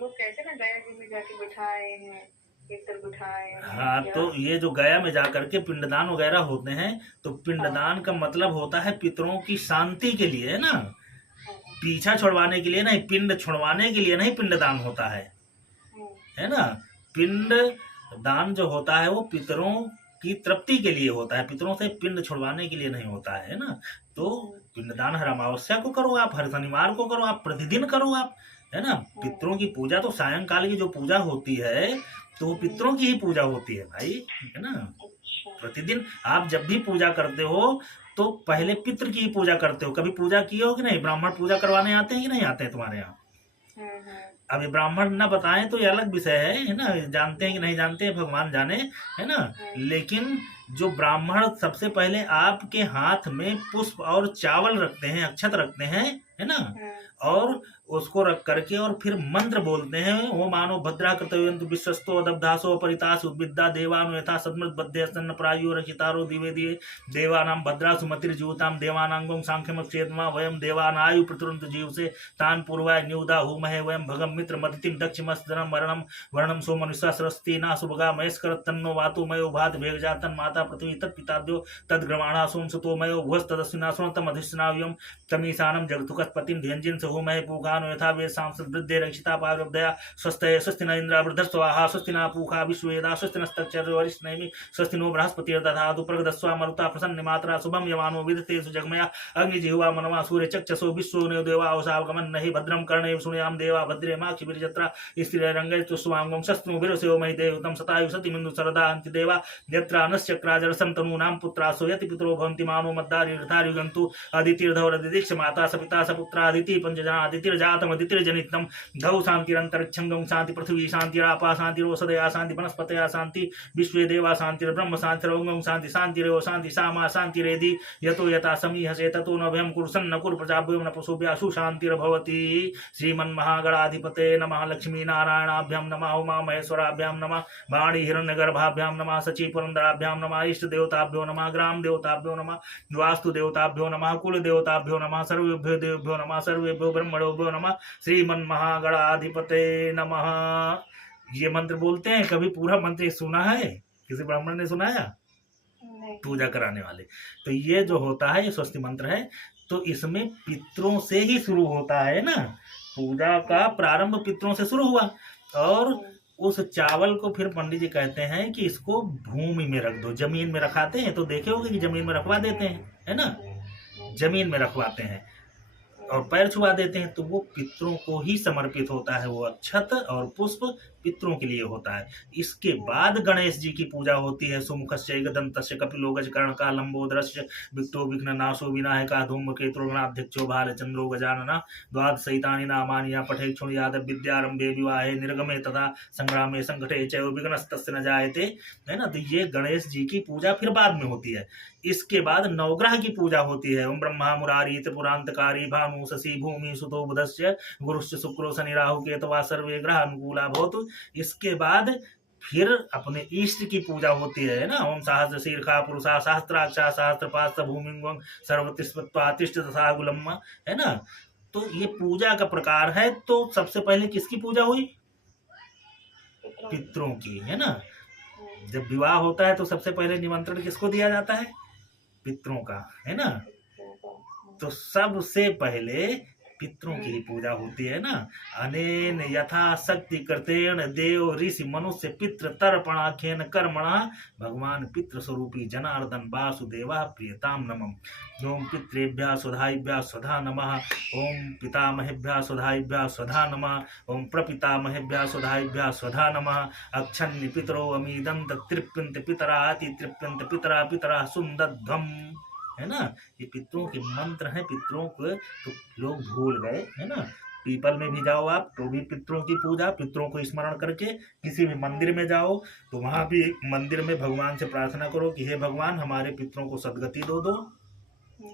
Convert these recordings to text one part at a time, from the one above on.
लोग कहते हैं ना गया जी में जाके बिठाए हैं, पितर बिठाए हैं हाँ, या। तो ये जो गया में जाकर के पिंडदान वगैरह होते हैं, तो हाँ पिंडदान का मतलब होता है पितरों की शांति के लिए, है ना। हाँ। पीछा छुड़वाने के लिए नहीं, पिंड छुड़वाने के लिए नहीं पिंडदान होता हम्म, है ना। पिंड दान जो होता है वो पितरों की तृप्ति के लिए होता है, पितरों से पिंड छुड़वाने के लिए नहीं होता है ना। तो हम्म, पिंडदान हर अमावस्या को करो आप, हर शनिवार को करो आप, प्रतिदिन करो आप, है ना। हम्म, पितरों की पूजा तो सायंकाल की जो पूजा होती है, तो वो हम्म, पितरों की ही पूजा होती है भाई, है ना। अच्छा। प्रतिदिन आप जब भी पूजा करते हो तो पहले पितृ की ही पूजा करते हो। कभी पूजा की हो कि नहीं? ब्राह्मण पूजा करवाने आते हैं कि नहीं आते हैं तुम्हारे यहाँ? हम्म। अब ये ब्राह्मण न बताएं तो ये अलग विषय है ना। जानते हैं कि नहीं जानते हैं भगवान जाने, है ना। हम्म, लेकिन जो ब्राह्मण सबसे पहले आपके हाथ में पुष्प और चावल रखते हैं, अक्षत रखते हैं, है ना। हम्म, और उसको रख करके और फिर मंत्र बोलते हैं, वो मानो भद्रा कृतयंतु विश्वस्तो अदब्धासो परितास उद्विद्या देवानु यथा सदमृत बद्धे सन्न प्रायो रचितारो दिवे दिवे देवानां भद्रा सुमतिर जीवताम देवानांगों सांख्यम क्षेत्रमा वयम देवानायु प्रतुरंत जीव से तान पूर्वाय न्यूदा हुमहे वयम भगम मित्र मदितिम दक्षिमस्तरम मरणम वर्णम सोमनुषा सरस्ती ना सुभगा महेशकर तन्नो वातु मयो भात भेगजातन माता पृथ्वी तत्पिताद्यो तद्ग्रमाणा सोम सुतो मयो भुवस्तदस्विना सुनतम अधिष्णाव्यम तमीशानम जगतुकस्पतिम ध्यंजिन सहूमहे पूगानो यथा वेद सांसद वृद्धे रक्षिता पारब्धया स्वस्तये स्वस्ति न इंद्र वृद्धर स्वाहा स्वस्ति न पूखा विश्वेदा स्वस्ति नस्तक्षर वरिष्ठनेमि स्वस्ति नो बृहस्पतिर्दधातु प्रगदस्वा मरुता प्रसन्न मात्रा शुभम यमानो विदते सुजगमया अग्निजिह्वा मनवा सूर्य चक्षसो विश्वो ने देवा ओसावगमन नहि भद्रम कर्णे सुनयाम देवा भद्रे माक्षिभिर्जत्रा स्त्रीरंगे तुस्वांगं शस्त्रु विरसयो महि देवतं सतायु सतिमिन्दु सरदा अन्ति देवा यत्रा नश्चक्राजरसं तनूनां पुत्रासो यति पितरो भवन्ति मानो मद्दारि रथारि गन्तु अदितिर्धौर दिदीक्ष माता सपिता सपुत्रा अदिति पंचजना अदितिर्जातम अदितिर्जनितम धौ शांतिरंतरिक्षंगं शांति पृथ्वी शांतिरापा शांतिरोषधया शांति वनस्पतया शांति विश्वे देवा शांतिर्ब्रह्म शांतिरंगं शांति शांतिरेव शांति सामा शांतिरेधि यतो यथा समीहसे ततो न भयं कुर्सन्न कुर प्रजाभ्यो न पशुभ्याशु शांतिर्भवति। श्रीमन्महागणाधिपते नमः। लक्ष्मी नारायणाभ्यां नमः। उमा महेश्वराभ्यां नमः। वाणी हिरण्यगर्भाभ्यां नमः। सची पुरंदराभ्यां नमः। इष्ट देवताभ्यो नमः। ग्राम देवताभ्यो नमः। वास्तु देवताभ्यो नमः। कुल देवताभ्यो नमः। सर्वेभ्यो देवभ्यो नमः। सर्वेभ्यो ब्रह्मणोभ्यो नमः। श्रीमन्महागणाधिपते नमः। ये मंत्र बोलते हैं, कभी पूरा मंत्र सुना है? किसी ब्राह्मण ने सुनाया नहीं। पूजा कराने वाले? तो ये जो होता है ये स्वस्ति मंत्र है। तो इसमें पितरों से ही शुरू होता है ना। पूजा का प्रारंभ पितरों से शुरू हुआ, और उस चावल को फिर पंडित जी कहते हैं कि इसको भूमि में रख दो। जमीन में रखाते हैं तो देखे होगे कि जमीन में रखवा देते हैं, है ना। जमीन में रखवाते हैं और पैर छुआ देते हैं, तो वो पितरों को ही समर्पित होता है। वो अक्षत और पुष्प पितरों के लिए होता है। इसके बाद गणेश जी की पूजा होती है। सुमुखस्य एकदंतस्य कपिलो गजकर्ण का लंबोदरस्य विक्टो विघ्न नाशो विनायका धूमकेतुर् गणाध्यक्षो भालचंद्रो गजानना द्वादशैतानि नामानि या पठेत् शृणुयात् विद्यारंभे विवाहे निर्गमे तथा संग्रामे संकटे च विघ्नस्तस्य न जायते, है ना। तो ये गणेश जी की पूजा फिर बाद में होती है। इसके बाद नवग्रह की पूजा होती है। ओम ब्रह्मा मुरारी त्रिपुरांतकारी भानु शशि भूमि सुतो बुधस्य गुरुश्च शुक्रो शनि राहु केतवा सर्वे ग्रह अनुकूला भवतु। इसके बाद फिर अपने इष्ट की पूजा होती है ना। ओम सहस्र शीर्षा पुरुषा सहस्त्राक्षा सहस्त्रपाद भूमि सर्वतिष्ठ तथा गुलम, है ना। तो ये पूजा का प्रकार है। तो सबसे पहले किसकी पूजा हुई? पितरों की, है ना। जब विवाह होता है तो सबसे पहले निमंत्रण किसको दिया जाता है? पितरों का, है ना। तो सबसे पहले पितरों की ही पूजा होती है ना। अनेन यथाशक्ति कृतेन देव ऋषि मनुष्य पितृ तर्पणाख्यन कर्मणा भगवान पितृ स्वरूपी जनार्दन वासुदेवा प्रियताम नमः। ओम पितृभ्यः स्वधाइभ्यः स्वधा नमः। ओम पितामहेभ्यः स्वधाइभ्यः स्वधा नमः। ओम प्रपितामहेभ्यः स्वधाइभ्यः स्वधा नमः। अक्षन्नि पितरो अमीदन्त तृप्यन्त पितराति तृप्यन्त पितरा पितरा सुन्दध्वम्, है ना। ये पितरों के मंत्र हैं। पितरों को तो लोग भूल गए, है ना। पीपल में भी जाओ आप तो भी पितरों की पूजा, पितरों को स्मरण करके। किसी भी मंदिर में जाओ तो वहां भी मंदिर में भगवान से प्रार्थना करो कि हे भगवान हमारे पितरों को सदगति दो।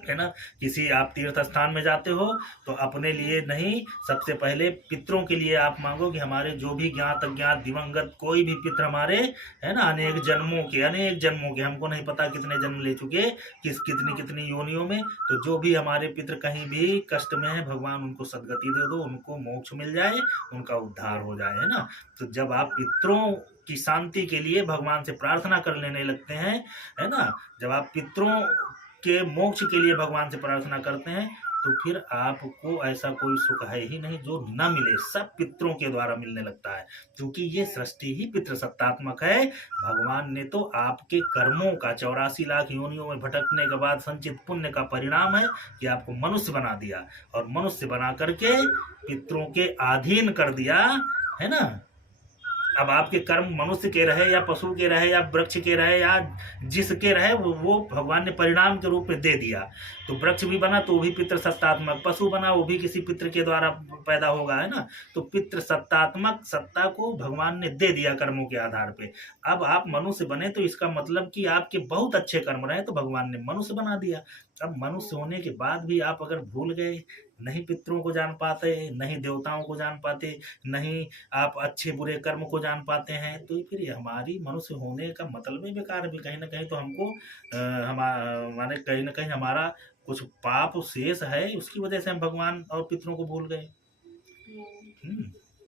है ना। किसी आप तीर्थ स्थान में जाते हो तो अपने लिए नहीं, सबसे पहले पितरों के लिए आप मांगो कि हमारे जो भी ज्ञात अज्ञात दिवंगत कोई भी पितर हमारे, है ना, अनेक जन्मों के हमको नहीं पता कितने जन्म ले चुके, कितनी कितनी योनियों में, तो जो भी हमारे पितर कहीं भी कष्ट में है, भगवान उनको सदगति दे दो, उनको मोक्ष मिल जाए, उनका उद्धार हो जाए, है ना। तो जब आप पितरों की शांति के लिए भगवान से प्रार्थना कर लेने लगते हैं, है ना, जब आप पितरों के मोक्ष के लिए भगवान से प्रार्थना करते हैं, तो फिर आपको ऐसा कोई सुख है ही नहीं जो न मिले, सब पितरों के द्वारा मिलने लगता है, क्योंकि ये सृष्टि ही पितृ सत्तात्मक है। भगवान ने तो आपके कर्मों का 84 लाख योनियों में भटकने के बाद संचित पुण्य का परिणाम है कि आपको मनुष्य बना दिया, और मनुष्य बना करके पितरों के अधीन कर दिया, है ना। अब आपके कर्म मनुष्य के रहे या पशु के रहे या वृक्ष के रहे या जिसके रहे, वो भगवान ने परिणाम के रूप में दे दिया। तो वृक्ष भी बना तो वो भी पितृ सत्तात्मक, पशु बना वो भी किसी पितृ के द्वारा पैदा होगा, है ना। तो पितृ सत्तात्मक सत्ता को भगवान ने दे दिया कर्मों के आधार पे। अब आप मनुष्य बने तो इसका मतलब कि आपके बहुत अच्छे कर्म रहे तो भगवान ने मनुष्य बना दिया। अब मनुष्य होने के बाद भी आप अगर भूल गए, नहीं पितरों को जान पाते, नहीं देवताओं को जान पाते, नहीं आप अच्छे बुरे कर्म को जान पाते हैं, तो फिर हमारी मनुष्य होने का मतलब ही बेकार भी। कहीं ना कहीं तो हमको माने कहीं ना कहीं हमारा कुछ पाप शेष है, उसकी वजह से हम भगवान और पितरों को भूल गए।